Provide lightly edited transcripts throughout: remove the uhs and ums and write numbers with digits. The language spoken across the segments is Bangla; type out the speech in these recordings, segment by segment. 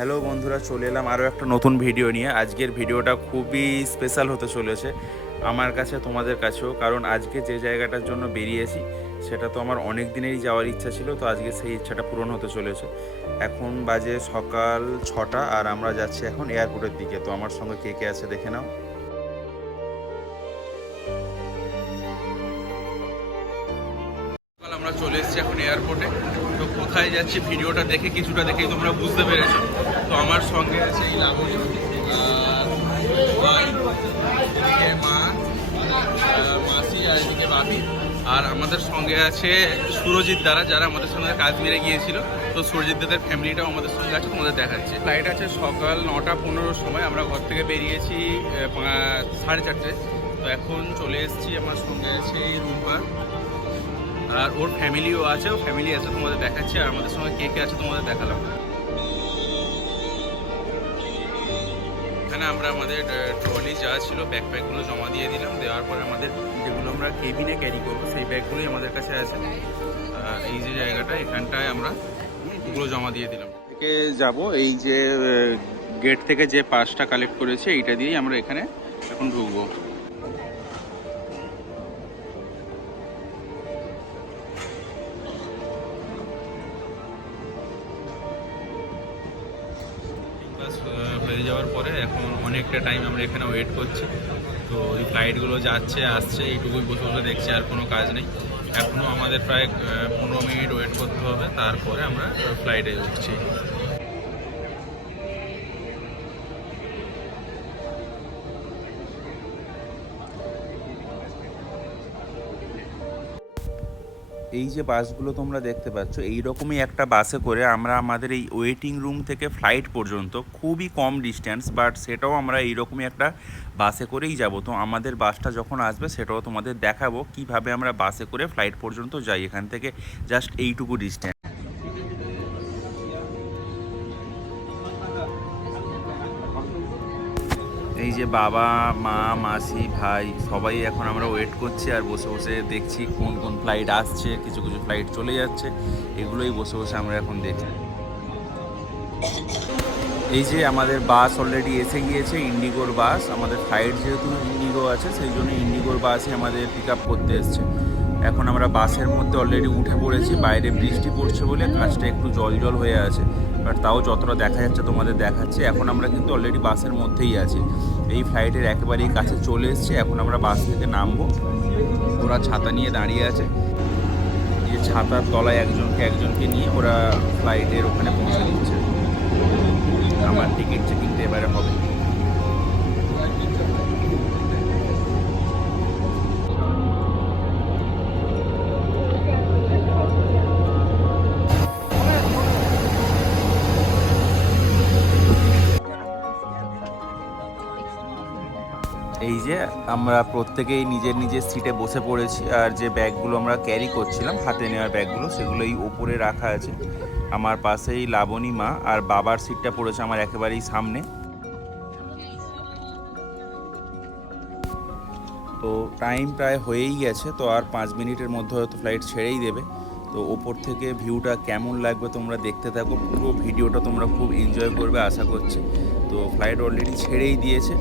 হ্যালো বন্ধুরা, চলে এলাম আরও একটা নতুন ভিডিও নিয়ে। আজকের ভিডিওটা খুবই স্পেশাল হতে চলেছে আমার কাছে, তোমাদের কাছেও। কারণ আজকে যে জায়গাটার জন্য বেরিয়েছি সেটা তো আমার অনেক দিনেরই যাওয়ার ইচ্ছা ছিল, তো আজকে সেই ইচ্ছাটা পূরণ হতে চলেছে। এখন বাজে সকাল 6টা আর আমরা যাচ্ছি এখন এয়ারপোর্টের দিকে। তো আমার সঙ্গে কে কে আছে দেখে নাও। আমরা চলে এসেছি এখন এয়ারপোর্টে। তো কোথায় যাচ্ছি ভিডিওটা দেখে কিছুটা দেখেই তোমরা বুঝতে পেরেছো। তো আমার সঙ্গে আছে এই লাবণী, এদিকে মা, মাসি আর এদিকে বাপি। আর আমাদের সঙ্গে আছে সুরজিৎ দ্বারা, যারা আমাদের সঙ্গে কাশ্মীরে গিয়েছিল। তো সুরজিৎ দাদের ফ্যামিলিটাও আমাদের সঙ্গে আছে, তোমাদের দেখাচ্ছি। ফ্লাইট আছে সকাল 9টা 15 সময়। আমরা ঘর থেকে বেরিয়েছি 4:30। তো এখন চলে এসেছি। আমার সঙ্গে আছে রুম্পা আর ওর ফ্যামিলিও আছে, ও ফ্যামিলি আছে, তোমাদের দেখাচ্ছি। আর আমাদের সঙ্গে কে কে আছে তোমাদের দেখালাম। এখানে আমরা আমাদের ট্রলি যা ছিল ব্যাকপ্যাকগুলো জমা দিয়ে দিলাম। দেওয়ার পরে আমাদের যেগুলো আমরা কেবিনে ক্যারি করবো সেই ব্যাগগুলোই আমাদের কাছে আছে। এই যে জায়গাটা, এখানটায় আমরা ওগুলো জমা দিয়ে দিলাম। থেকে যাব, এই যে গেট থেকে যে পাসটা কালেক্ট করেছে এইটা দিয়েই আমরা এখানে এখন ঢুকবো। হয়ে যাওয়ার পরে এখন অনেকটা টাইম আমরা এখানে ওয়েট করছি। তো এই ফ্লাইটগুলো যাচ্ছে আসছে, এইটুকুই বসে বসে দেখছি, আর কোনো কাজ নেই। এখনও আমাদের প্রায় 15 মিনিট ওয়েট করতে হবে, তারপরে আমরা ফ্লাইটে উঠছি। এই যে বাসগুলো তোমরা দেখতে পাচ্ছ, এই রকমই একটা বাসে করে আমরা আমাদের এই ওয়েটিং রুম থেকে ফ্লাইট পর্যন্ত, খুবই কম ডিস্ট্যান্স, বাট সেটাও আমরা এইরকমই একটা বাসে করেই যাব। তো আমাদের বাসটা যখন আসবে সেটাও তোমাদের দেখাবো কিভাবে আমরা বাসে করে ফ্লাইট পর্যন্ত যাই। এখান থেকে জাস্ট এইটুকু ডিস্ট্যান্স। এই যে বাবা, মা, মাসি, ভাই সবাই এখন আমরা ওয়েট করছি আর বসে বসে দেখছি কোন কোন ফ্লাইট আসছে। কিছু কিছু ফ্লাইট চলে যাচ্ছে, এগুলোই বসে বসে আমরা এখন দেখি। এই যে আমাদের বাস অলরেডি এসে গিয়েছে, ইন্ডিগোর বাস। আমাদের ফ্লাইট যেহেতু ইন্ডিগো আছে সেই জন্য ইন্ডিগোর বাসই আমাদের পিক আপ করতে এসছে। এখন আমরা বাসের মধ্যে অলরেডি উঠে পড়েছি। বাইরে বৃষ্টি পড়ছে বলে কাঁচটা একটু জল জল হয়ে আছে, বাট তাও যতটা দেখা যাচ্ছে তোমাদের দেখাচ্ছে। এখন আমরা কিন্তু অলরেডি বাসের মধ্যেই আছি, এই ফ্লাইটের একেবারেই কাছে চলে এসেছি। এখন আমরা বাস থেকে নামবো। ওরা ছাতা নিয়ে দাঁড়িয়ে আছে, এই ছাতার তলায় একজনকে নিয়ে ওরা ফ্লাইটের ওখানে পৌঁছে দিচ্ছে। আমার টিকিট চেকিংটা এবারে হবে। এই যে আমরা প্রত্যেকেই নিজের নিজের সিটে বসে পড়েছি। আর যে ব্যাগগুলো আমরা ক্যারি করছিলাম, হাতে নেওয়ার ব্যাগগুলো, সেগুলো এই ওপরে রাখা আছে। আমার পাশেই লাবণী মা, আর বাবার সিটটা পড়েছে আমার একেবারেই সামনে। তো টাইম প্রায় হয়েই গেছে, তো আর 5 মিনিটের মধ্যে হয়তো ফ্লাইট ছেড়েই দেবে। তো ওপর থেকে ভিউটা কেমন লাগবে তোমরা দেখতে থাকো, পুরো ভিডিওটা তোমরা খুব এনজয় করবে আশা করছি। তো ফ্লাইট অলরেডি ছেড়েই দিয়েছে।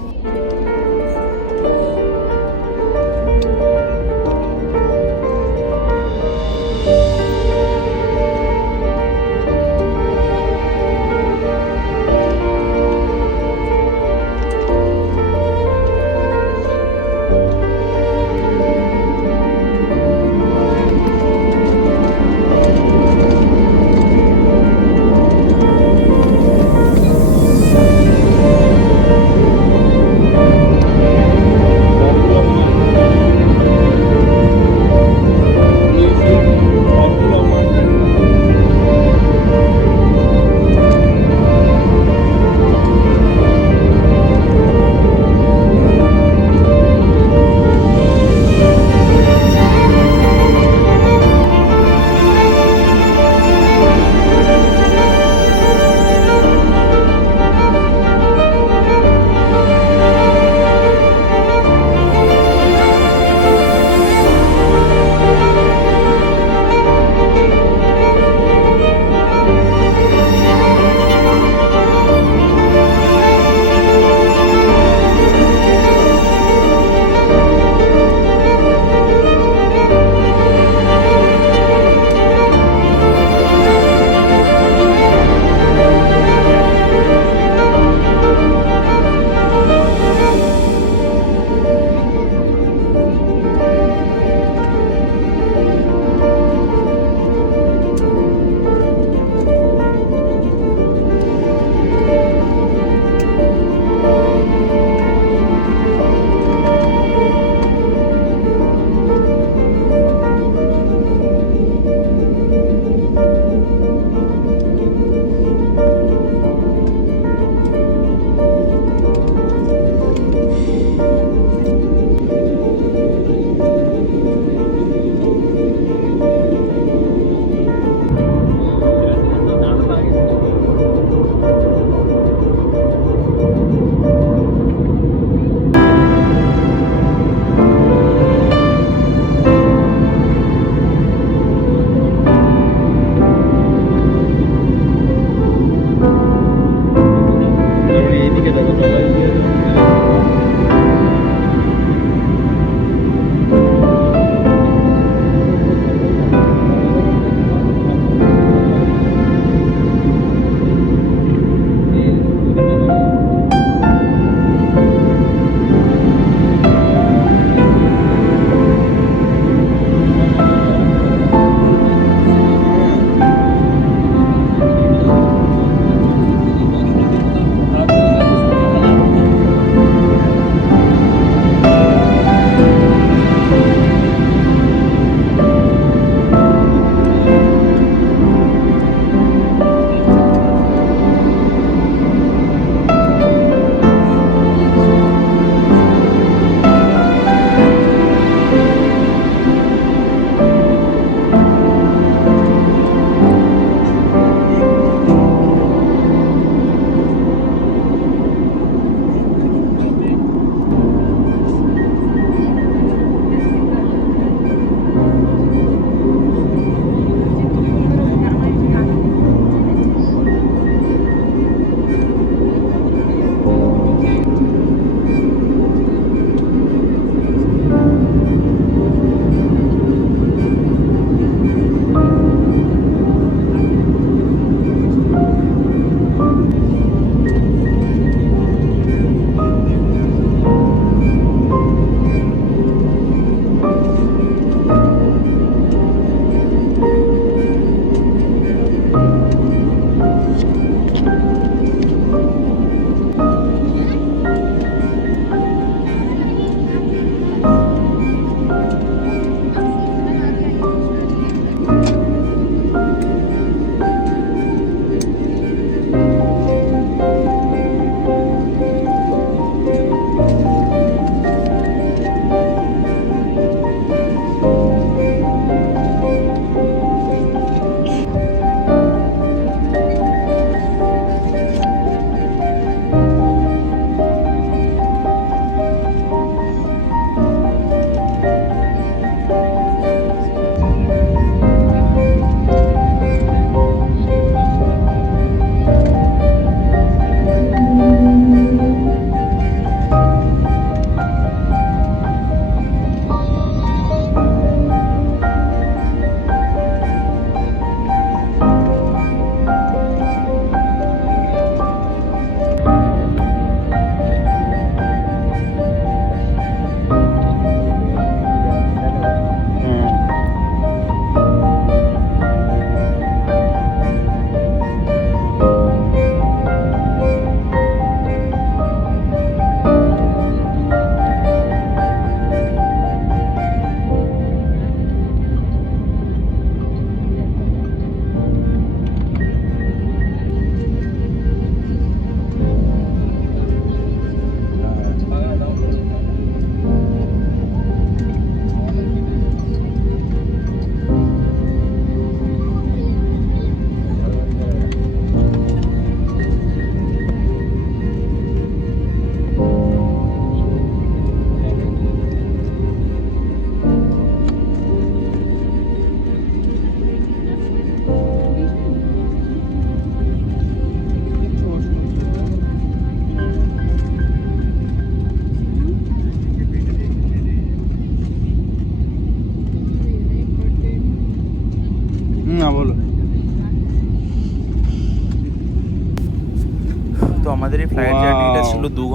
তো আমাদের এই ফ্লাইট জার্নিটা ছিল 2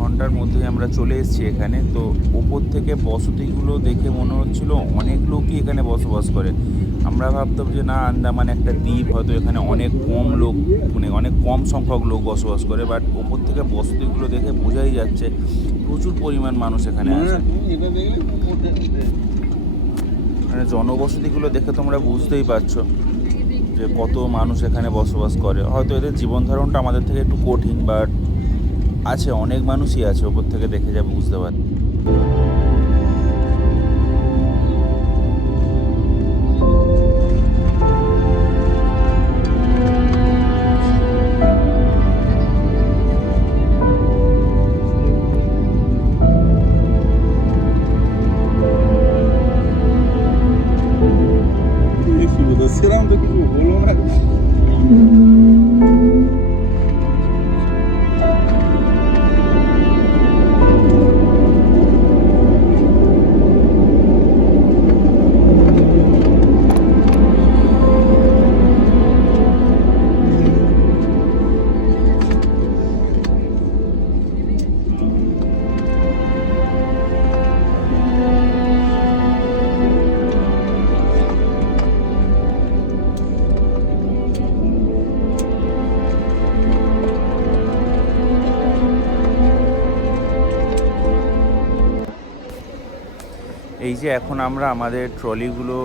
ঘন্টার মধ্যেই আমরা চলে এসেছি এখানে। তো ওপর থেকে বসতিগুলো দেখে মনে হচ্ছিল অনেক লোকই এখানে বসবাস করে। আমরা ভাবতাম যে না, আন্দামান একটা দ্বীপ, হয়তো এখানে অনেক কম লোক, মানে অনেক কম সংখ্যক লোক বসবাস করে। বাট ওপর থেকে বসতিগুলো দেখে বোঝাই যাচ্ছে প্রচুর পরিমাণ মানুষ এখানে আছে। মানে জনবসতিগুলো দেখে তোমরা বুঝতেই পারছো যে কত মানুষ এখানে বসবাস করে। হয়তো এদের জীবন ধারণটা আমাদের থেকে একটু কঠিন, বাট আছে, অনেক মানুষই আছে, ওপর থেকে দেখে যা বুঝতে পারি। সেরকম তো কিছু হলো না। এই যে এখন আমরা আমাদের ট্রলিগুলো,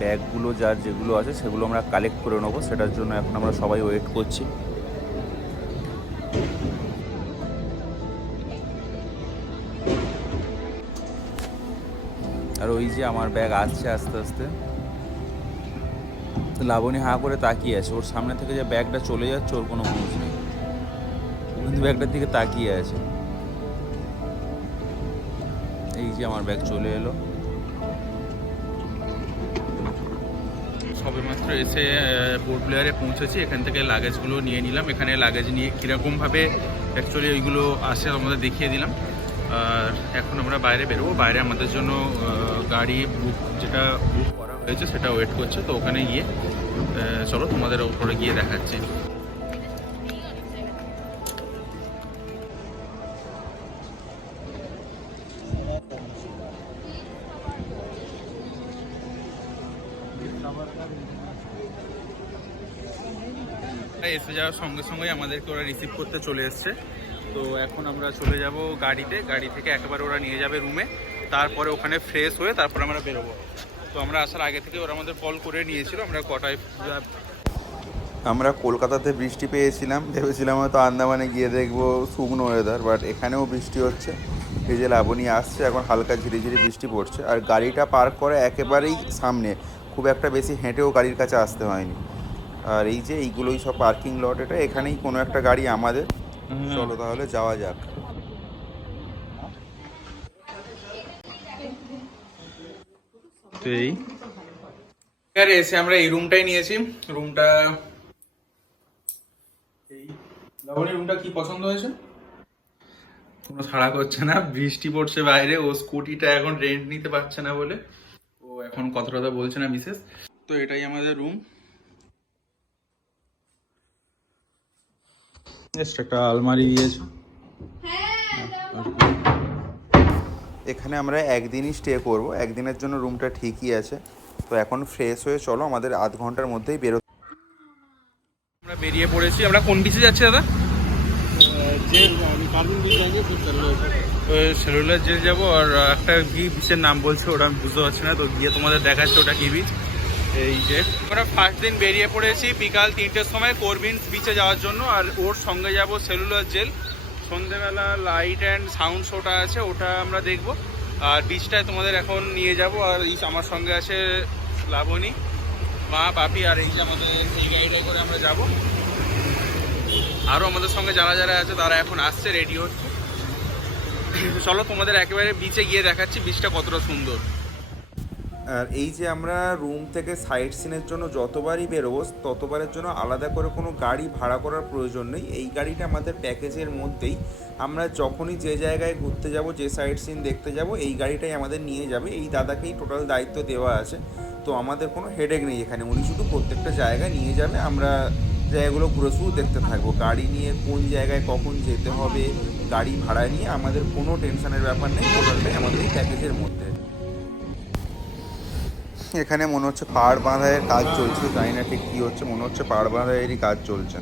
ব্যাগগুলো, যার যেগুলো আছে সেগুলো আমরা কালেক্ট করে নেবো, সেটার জন্য এখন আমরা সবাই ওয়েট করছি। আর ওই যে আমার ব্যাগ আসছে আস্তে আস্তে। লাবণী হাঁ করে তাকিয়ে আছে, ওর সামনে থেকে যে ব্যাগটা চলে যাচ্ছে ওর কোনো বুঝ নেই, ও কিন্তু ব্যাগটার দিকে তাকিয়ে আছে। এই যে আমার ব্যাগ চলে এলো। সবেমাত্র এসে পোর্ট ব্লেয়ারে পৌঁছেছি, এখান থেকে লাগেজগুলো নিয়ে নিলাম। এখানে লাগেজ নিয়ে কীরকমভাবে অ্যাকচুয়ালি ওইগুলো আসে আমাদের দেখিয়ে দিলাম। আর এখন আমরা বাইরে বেরোবো। বাইরে আমাদের জন্য গাড়ি যেটা বুক করা হয়েছে সেটা ওয়েট করছে, তো ওখানে গিয়ে চলো তোমাদের ওপরে গিয়ে দেখাচ্ছি। এসে যাওয়ার সঙ্গে সঙ্গেই আমাদেরকে ওরা রিসিভ করতে চলে এসছে। তো এখন আমরা চলে যাব গাড়িতে, গাড়ি থেকে একেবারে ওরা নিয়ে যাবে রুমে, তারপরে ওখানে ফ্রেশ হয়ে তারপরে আমরা বেরোবো। তো আমরা আসার আগে থেকে ওরা আমাদের কল করে নিয়েছিল আমরা কটায়। আমরা কলকাতাতে বৃষ্টি পেয়েছিলাম, ভেবেছিলাম হয়তো আন্দামানে গিয়ে দেখবো শুকনো ওয়েদার, বাট এখানেও বৃষ্টি হচ্ছে। এই যে লাবণী আসছে, এখন হালকা ঝিরিঝিরি বৃষ্টি পড়ছে। আর গাড়িটা পার্ক করে একেবারেই সামনে, খুব একটা বেশি হেঁটেও গাড়ির কাছে আসতে হয়নি। আর এই যে এইগুলোই সব পার্কিং লট, এটা এখানেই কোনো একটা গাড়ি আমাদের। চলো তাহলে যাওয়া যাক। তো এই এসে আমরা এই রুমটাই নিয়েছি। রুমটা এই লাবণী, রুমটা কি পছন্দ হয়েছে? কোনো ছাড়া করছে না, বৃষ্টি পড়ছে বাইরে, ও স্কুটিটা এখন রেন্ট নিতে পারছে না বলে ও এখন কথা টথা বলছে না বিশেষ। তো এটাই আমাদের রুম। একটা আলমারি দিয়েছে। এখানে আমরা একদিনই স্টে করব, একদিনের জন্য রুমটা ঠিকই আছে। তো এখন ফ্রেশ হয়ে চলো, আমাদের আধ ঘন্টার মধ্যেই আমরা বেরিয়ে পড়েছি। আমরা কোন বিচে যাচ্ছি দাদা? সেলুলার জেল যাবো। আর একটা কি বিচের নাম বলছে ওটা আমি বুঝতে পারছি না, তো গিয়ে তোমাদের দেখাচ্ছে ওটা কি বিচ। এই যে আমরা ফার্স্ট দিন বেরিয়ে পড়েছি বিকাল 3টের সময় কোরবিন বিচে যাওয়ার জন্য। আর ওর সঙ্গে যাব সেলুলার জেল। সন্ধেবেলা লাইট অ্যান্ড সাউন্ড শোটা আছে, ওটা আমরা দেখব। আর বিচটায় তোমাদের এখন নিয়ে যাব। আর এই আমার সঙ্গে আছে লাবণী, মা, বাপি, আর এই যে আমাদের এই গাড়িটাই করে আমরা যাব। আরও আমাদের সঙ্গে যারা যারা আছে তারা এখন আসছে, রেডি হচ্ছে। চলো তোমাদের একেবারে বিচে গিয়ে দেখাচ্ছি বিচটা কতটা সুন্দর। আর এই যে আমরা রুম থেকে সাইট সিনের জন্য যতবারই বেরোবো ততবারের জন্য আলাদা করে কোনো গাড়ি ভাড়া করার প্রয়োজন নেই। এই গাড়িটা আমাদের প্যাকেজের মধ্যেই। আমরা যখনই যে জায়গায় ঘুরতে যাব, যে সাইট সিন দেখতে যাব, এই গাড়িটাই আমাদের নিয়ে যাবে। এই দাদাকেই টোটাল দায়িত্ব দেওয়া আছে। তো আমাদের কোনো হেডেক নেই এখানে, উনি শুধু প্রত্যেকটা জায়গায় নিয়ে যাবে। আমরা জায়গাগুলো ঘুরে শুধু দেখতে থাকবো। গাড়ি নিয়ে কোন জায়গায় কখন যেতে হবে, গাড়ি ভাড়া নিয়ে আমাদের কোনো টেনশনের ব্যাপার নেই, টোটালটাই আমাদের এই প্যাকেজের মধ্যে। এখানে মনে হচ্ছে পাহাড় বাঁধাইয়ের কাজ চলছে, জানি না ঠিক কী হচ্ছে, মনে হচ্ছে পাহাড় বাঁধাইয়েরই কাজ চলছে।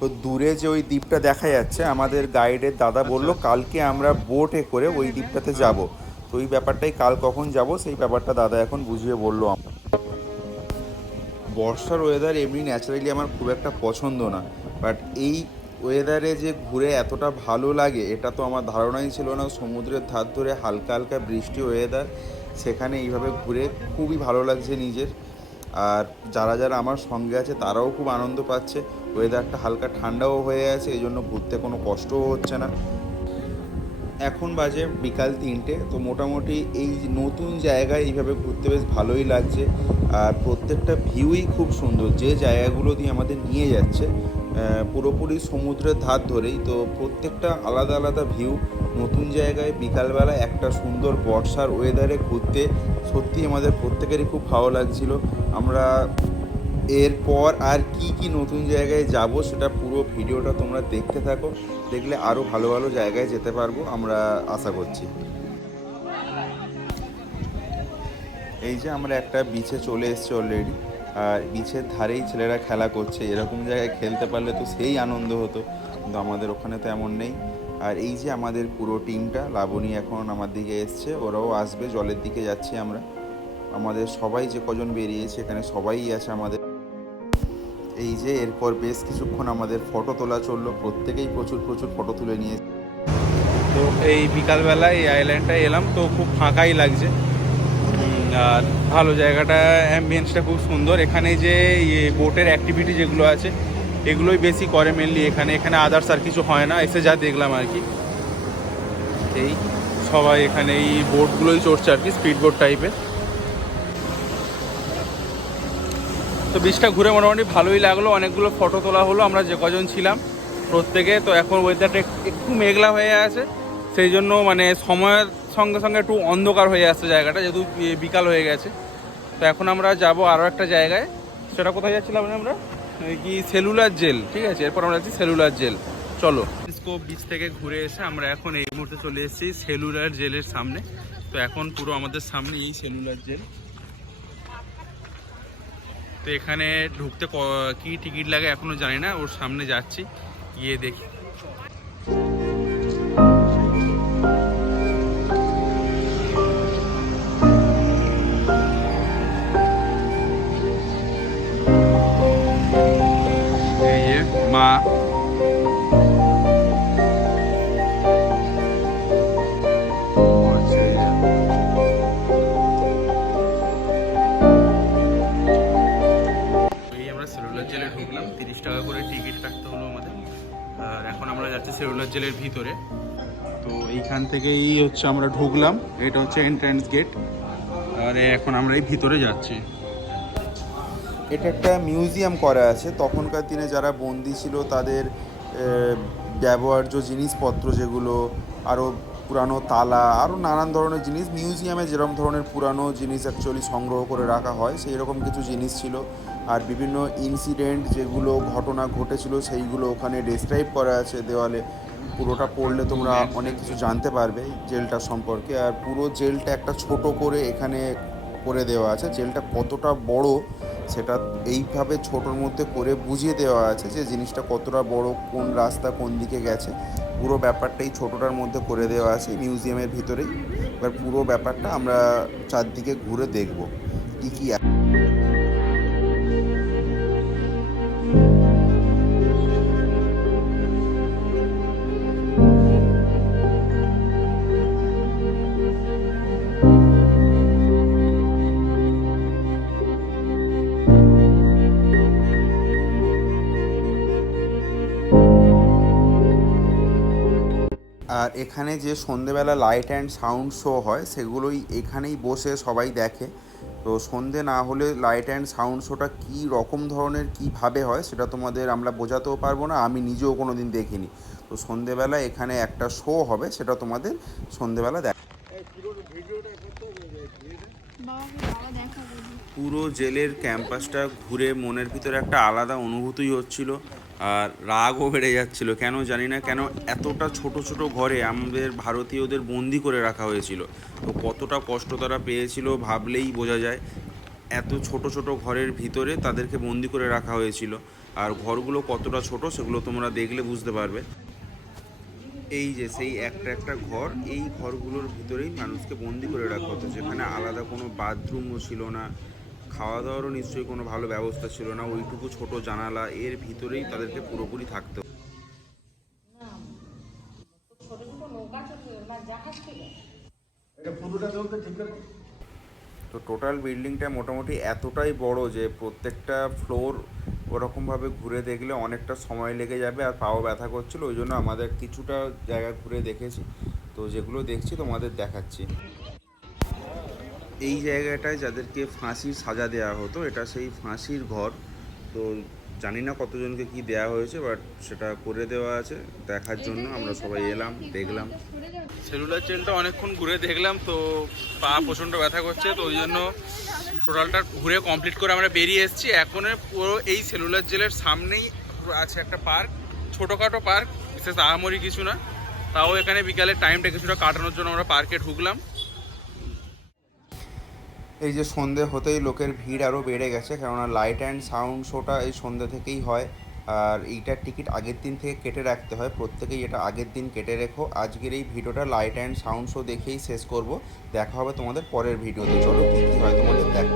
তো দূরে যে ওই দ্বীপটা দেখা যাচ্ছে, আমাদের গাইডের দাদা বলল কালকে আমরা বোটে করে ওই দ্বীপটাতে যাব। তো ওই ব্যাপারটাই কাল কখন যাব সেই ব্যাপারটা দাদা এখন বুঝিয়ে বললো। বর্ষার ওয়েদার এমনি ন্যাচারালি আমার খুব একটা পছন্দ না, বাট এই ওয়েদারে যে ঘুরে এতটা ভালো লাগে এটা তো আমার ধারণাই ছিল না। সমুদ্রের ধার ধরে হালকা হালকা বৃষ্টি ওয়েদার, সেখানে এইভাবে ঘুরে খুবই ভালো লাগছে নিজের। আর যারা যারা আমার সঙ্গে আছে তারাও খুব আনন্দ পাচ্ছে, ওয়েদারটা হালকা ঠান্ডাও হয়ে আছে, এই জন্য ঘুরতে কোনো কষ্টও হচ্ছে না। এখন বাজে বিকাল 3টে, তো মোটামুটি এই নতুন জায়গায় এইভাবে ঘুরতে বেশ ভালোই লাগছে। আর প্রত্যেকটা ভিউই খুব সুন্দর, যে জায়গাগুলো দিয়ে আমাদের নিয়ে যাচ্ছে পুরোপুরি সমুদ্রের ধার ধরেই, তো প্রত্যেকটা আলাদা আলাদা ভিউ। নতুন জায়গায় বিকালবেলা একটা সুন্দর বর্ষার ওয়েদারে ঘুরতে সত্যি আমাদের প্রত্যেকেরই খুব ভালো লাগছিল। আমরা এরপর আর কি কি নতুন জায়গায় যাব সেটা পুরো ভিডিওটা তোমরা দেখতে থাকো, দেখলে আরও ভালো ভালো জায়গায় যেতে পারবো আমরা আশা করছি। এই যে আমরা একটা বিচে চলে এসেছি অলরেডি, আর বিচের ধারেই ছেলেরা খেলা করছে। এরকম জায়গায় খেলতে পারলে তো সেই আনন্দ হতো, কিন্তু আমাদের ওখানে তো এমন নেই। আর এই যে আমাদের পুরো টিমটা, লাবণী এখন আমার দিকে এসছে, ওরাও আসবে, জলের দিকে যাচ্ছি আমরা। আমাদের সবাই যে কজন বেরিয়েছে এখানে সবাই আছে আমাদের। এই যে এরপর বেশ কিছুক্ষণ আমাদের ফটো তোলা চললো, প্রত্যেকেই প্রচুর প্রচুর ফটো তুলে নিয়ে। তো এই বিকালবেলা এই আইল্যান্ডটায় এলাম, তো খুব ফাঁকাই লাগছে। আর ভালো জায়গাটা, অ্যাম্বিয়েন্সটা খুব সুন্দর। এখানে যে বোটের অ্যাক্টিভিটি যেগুলো আছে এগুলোই বেশি করে মেনলি এখানে। এখানে আদার্স আর কিছু হয় না, এসে যা দেখলাম আর কি। এই সবাই এখানে এই বোটগুলোই চড়ছে আর কি, স্পিড বোট টাইপের। তো বিচটা ঘুরে মোটামুটি ভালোই লাগলো, অনেকগুলো ফটো তোলা হলো আমরা যে কজন ছিলাম প্রত্যেকে। তো এখন ওয়েদারটা একটু মেঘলা হয়ে আছে, সেই জন্য মানে সময়ের সঙ্গে সঙ্গে একটু অন্ধকার হয়ে আসছে জায়গাটা, যেহেতু বিকাল হয়ে গেছে। তো এখন আমরা যাব আরও একটা জায়গায়। সেটা কোথায় যাচ্ছিলাম আমরা, কি সেলুলার জেল, ঠিক আছে। এরপর আমরা যাচ্ছি সেলুলার জেল, চলো। স্কোপ বিচ থেকে ঘুরে এসে আমরা এখন এই মুহূর্তে চলে এসেছি সেলুলার জেলের সামনে। তো এখন পুরো আমাদের সামনে এই সেলুলার জেল। তো এখানে ঢুকতে কি টিকিট লাগে এখনো জানি না, ওর সামনে যাচ্ছি, গিয়ে দেখি। এই যে মা, সেলুলার জেলে ঢুকলাম, 30 টাকা করে টিকিট কাটতে হলো আমাদের। আর এখন আমরা যাচ্ছি সেলুলার জেলের ভিতরে। তো এইখান থেকেই হচ্ছে আমরা ঢুকলাম, এটা হচ্ছে এন্ট্রান্স গেট। আর এখন আমরা এই ভিতরে যাচ্ছি। এটা একটা মিউজিয়াম করা আছে, তখনকার দিনে যারা বন্দি ছিল তাদের ব্যবহার্য জিনিসপত্র, যেগুলো আরও পুরানো তালা, আরও নানান ধরনের জিনিস। মিউজিয়ামে যেরকম ধরনের পুরানো জিনিস অ্যাকচুয়ালি সংগ্রহ করে রাখা হয় সেই রকম কিছু জিনিস ছিল। আর বিভিন্ন ইনসিডেন্ট যেগুলো ঘটনা ঘটেছিল সেইগুলো ওখানে ডেসক্রাইব করা আছে দেওয়ালে। পুরোটা পড়লে তোমরা অনেক কিছু জানতে পারবে জেলটা সম্পর্কে। আর পুরো জেলটা একটা ছোট করে এখানে করে দেওয়া আছে, জেলটা কতটা বড় সেটা এইভাবে ছোটোর মধ্যে করে বুঝিয়ে দেওয়া আছে, যে জিনিসটা কতটা বড়, কোন রাস্তা কোন দিকে গেছে, পুরো ব্যাপারটাই ছোটোটার মধ্যে করে দেওয়া আছে মিউজিয়ামের ভিতরেই। এবার পুরো ব্যাপারটা আমরা চারদিকে ঘুরে দেখব কী কী। আর এখানে যে সন্ধেবেলা লাইট অ্যান্ড সাউন্ড শো হয় সেগুলোই এখানেই বসে সবাই দেখে। তো সন্ধে না হলে লাইট অ্যান্ড সাউন্ড শোটা কী রকম ধরনের কীভাবে হয় সেটা তোমাদের আমরা বোঝাতেও পারবো না, আমি নিজেও কোনো দিন দেখিনি। তো সন্ধেবেলা এখানে একটা শো হবে, সেটা তোমাদের সন্ধেবেলা দেখ। পুরো জেলের ক্যাম্পাসটা ঘুরে মনের ভিতরে একটা আলাদা অনুভূতি হচ্ছিল, আর রাগও বেড়ে যাচ্ছিল। কেন জানি না কেন এতটা ছোট ছোট ঘরে আমাদের ভারতীয়দের বন্দি করে রাখা হয়েছিল। তো কতটা কষ্ট তারা পেয়েছিল ভাবলেই বোঝা যায়। এত ছোট ছোট ঘরের ভিতরে তাদেরকে বন্দি করে রাখা হয়েছিল, আর ঘরগুলো কতটা ছোট সেগুলো তোমরা দেখলে বুঝতে পারবে। এই যে সেই একটা একটা ঘর, এই ঘরগুলোর ভিতরেই মানুষকে বন্দি করে রাখা হতো, যেখানে আলাদা কোনো বাথরুমও ছিল না, খাওয়া দাওয়ারও নিশ্চয়ই কোনো ভালো ব্যবস্থা ছিল না। ওইটুকু ছোট জানালা এর ভিতরেই তাদেরকে পুরোপুরি থাকতে হতো। তো টোটাল বিল্ডিংটা মোটামুটি এতটাই বড় যে প্রত্যেকটা ফ্লোর ওরকমভাবে ঘুরে দেখলে অনেকটা সময় লেগে যাবে, আর পাও ব্যথা করছিল, ওই জন্য আমাদের কিছুটা জায়গা ঘুরে দেখেছি। তো যেগুলো দেখছি তোমাদের দেখাচ্ছি। এই জায়গাটায় যাদেরকে ফাঁসির সাজা দেওয়া হতো, এটা সেই ফাঁসির ঘর। তো জানি না কতজনকে কি দেওয়া হয়েছে, বাট সেটা করে দেওয়া আছে। দেখার জন্য আমরা সবাই এলাম, দেখলাম। সেলুলার জেলটা অনেকক্ষণ ঘুরে দেখলাম, তো পা প্রচণ্ড ব্যথা করছে, তো ওই জন্য টোটালটা ঘুরে কমপ্লিট করে আমরা বেরিয়ে এসেছি। এখন পুরো এই সেলুলার জেলের সামনেই আছে একটা পার্ক, ছোটোখাটো পার্ক, বিশেষ আহামরি কিছু না। তাও এখানে বিকালের টাইমটা কিছুটা কাটানোর জন্য আমরা পার্কে ঢুকলাম। এই যে সন্ধে হতেই লোকের ভিড় আরও বেড়ে গেছে, কেননা লাইট অ্যান্ড সাউন্ড শোটা এই সন্ধে থেকেই হয়। আর এইটার টিকিট আগের দিন থেকে কেটে রাখতে হয়, প্রত্যেকেই এটা আগের দিন কেটে রেখো। আজকের এই ভিডিওটা লাইট অ্যান্ড সাউন্ড শো দেখেই শেষ করব। দেখা হবে তোমাদের পরের ভিডিওতে। চলো কী কী হয় তোমাদের দেখ।